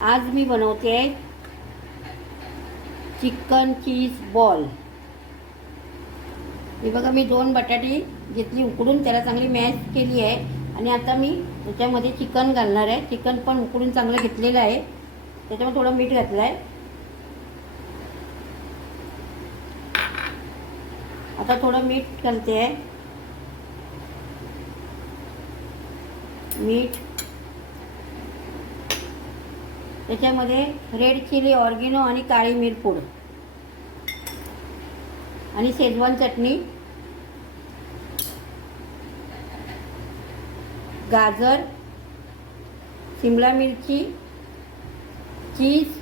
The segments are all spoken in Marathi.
आज मी बनवते चिकन चीज बॉल। हे बघा, मी 2 बटाटी घेतली उकडून, त्याला चांगली मॅश केली आहे आणि आता मी त्याच्यामध्ये चिकन घालणार आहे। चिकन पण उकडून चांगलं घेतलेलं आहे, त्याच्यामध्ये थोडं मीठ घातलं आहे। आता थोडं मीठ घालते आहे, मीठ। त्याच्यामध्ये रेड चिली, ऑर्गेनो आणि काळी मिरी पूड आणि शेजवान चटणी, गाजर, शिमला मिरची, चीज,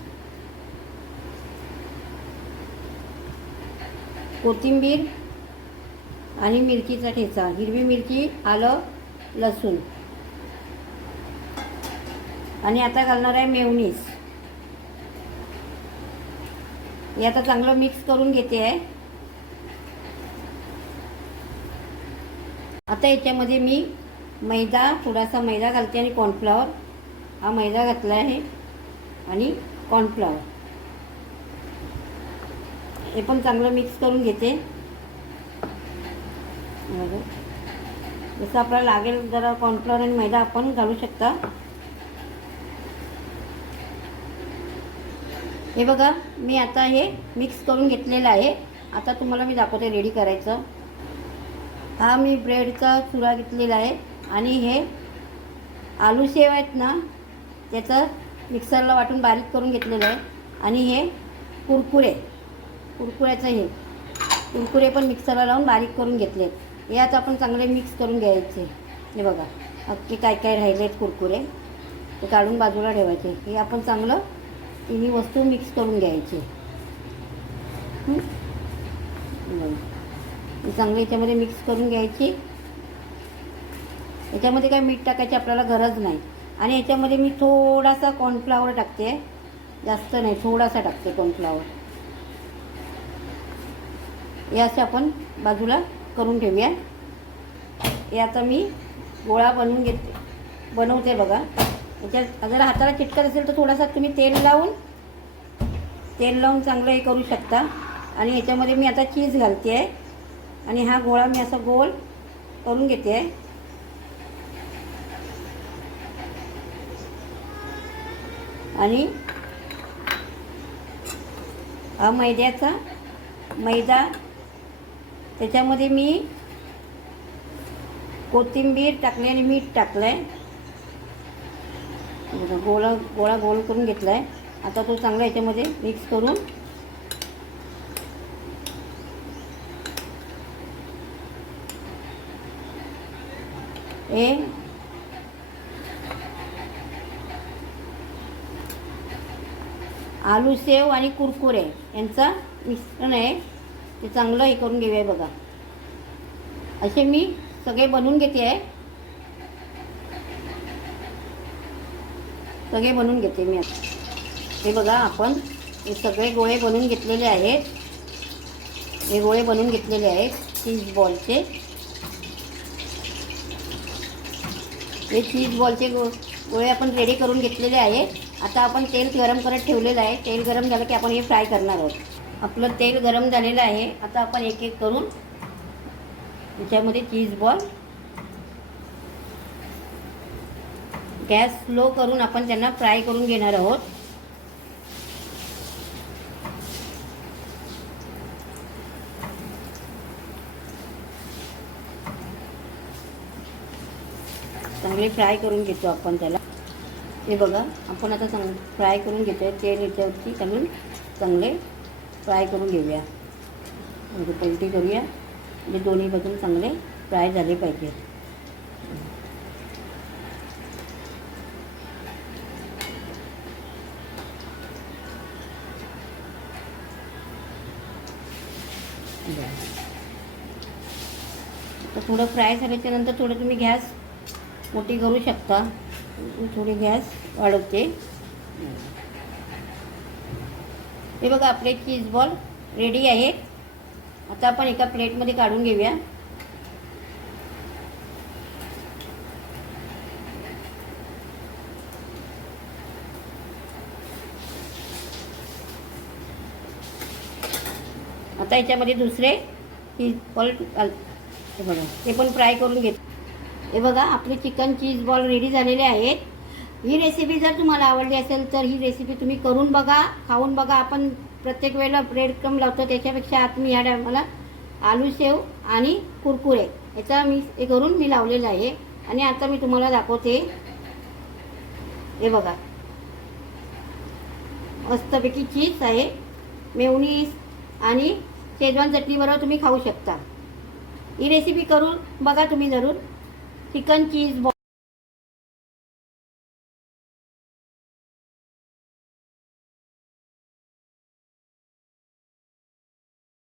कोथिंबीर आणि मिरचीचा ठेचा, हिरवी मिरची, आलं, लसूण आणि आता घालणार आहे मेयोनीज। हे आता चांगलं मिक्स करून घेते आहे। आता याच्यामध्ये मी मैदा, थोडासा मैदा घालते आणि कॉर्नफ्लॉवर, हा मैदा घातला आहे आणि कॉर्नफ्लॉवर, हे पण चांगलं मिक्स करून घेते। जसं आपल्याला लागेल जरा कॉर्नफ्लॉवर आणि मैदा आपण घालू शकता। हे बघा, मी आता हे मिक्स करून घेतलेलं आहे। आता तुम्हाला मी दाखवते रेडी करायचं। हा मी ब्रेडचा चुरा घेतलेला आहे आणि हे आलू शेव आहेत ना, त्याचं मिक्सरला वाटून बारीक करून घेतलेलं आहे आणि हे कुरकुऱ्याचं हे कुरकुरे पण मिक्सरला लावून बारीक करून घेतले। हे आता आपण चांगले मिक्स करून घ्यायचे। हे बघा, अगदी काय काय राहिलेत कुरकुरे, ते काढून बाजूला ठेवायचे। हे आपण चांगलं तिन्ही वस्तू मिक्स करून घ्यायची। चांगलं याच्यामध्ये मिक्स करून घ्यायची। याच्यामध्ये काय मीठ टाकायची आपल्याला गरज नाही आणि याच्यामध्ये मी थोडासा कॉर्नफ्लॉवर टाकते, जास्त नाही, थोडासा टाकते कॉर्नफ्लॉवर। हे असं आपण बाजूला करून ठेवूया। हे आता मी गोळा बनवते बघा। याच्यात अगर हाताला चिटकत असेल तर थोडासा तुम्ही तेल लावून चांगलं हे करू शकता। आणि याच्यामध्ये मी आता चीज घालते आहे आणि हा गोळा मी असा गोल करून घेते आहे। आणि हा मैदा, त्याच्यामध्ये मी कोथिंबीर टाकली आणि मीठ टाकलं आहे। गोळा गोल करून घेतला आहे। आता तो चांगला याच्यामध्ये मिक्स करून हे आलू शेव आणि कुरकुरे यांचा मिश्रण आहे, ते चांगलं हे करून घेऊया। बघा, असे मी सगळे बनवून घेते आहे, सगळे बनवून घेते मी आता। हे बघा, आपण हे सगळे गोळे बनवून घेतलेले आहेत। हे गोळे बनवून घेतलेले आहेत चीज बॉलचे। हे चीज बॉलचे गोळे आपण रेडी करून घेतलेले आहे। आता आपण तेल गरम करत ठेवलेलं आहे। तेल गरम झालं की आपण हे फ्राय करणार आहोत। आपलं तेल गरम झालेलं आहे। आता आपण एक एक करून याच्यामध्ये चीज बॉल गॅस स्लो करून आपण त्यांना फ्राय करून घेणार आहोत। चांगले फ्राय करून घेतो आपण त्याला। हे बघा, आपण आता फ्राय करून घेतो आहे। तेल याच्यावरती घालून चांगले फ्राय करून घेऊया। म्हणजे पलटी करूया, म्हणजे दोन्ही बाजून चांगले फ्राय झाले पाहिजे। तर थोडं फ्राय झाल्याच्या नंतर थोडं तुम्ही गॅस मोठी करू शकता। थोडी गॅस वाढवते। हे बघा, आपले चीज बॉल रेडी आहेत। आता आपण एका प्लेटमध्ये काढून घेऊया। आता याच्यामध्ये दुसरे चीज बॉल हे बघा, ते पण फ्राय करून घेत. हे बघा, आपले चिकन चीज बॉल रेडी झालेले आहेत. ही रेसिपी जर तुम्हाला आवडली असेल तर ही रेसिपी तुम्ही करून बघा, खाऊन बघा. आपण प्रत्येक वेळेला ब्रेड क्रम लावतो, त्याच्यापेक्षा आता मी ह्या टायमाला आलू शेव आणि कुरकुरे याचा मिक्स हे करून मी लावलेलं आहे. आणि आता मी तुम्हाला दाखवते. हे बघा, मस्तपैकी चीज आहे. मेयोनीज आणि शेजवान चटणीबरोबर तुम्ही खाऊ शकता. ही रेसिपी करून बघा तुम्ही जरूर. Chicken cheese ball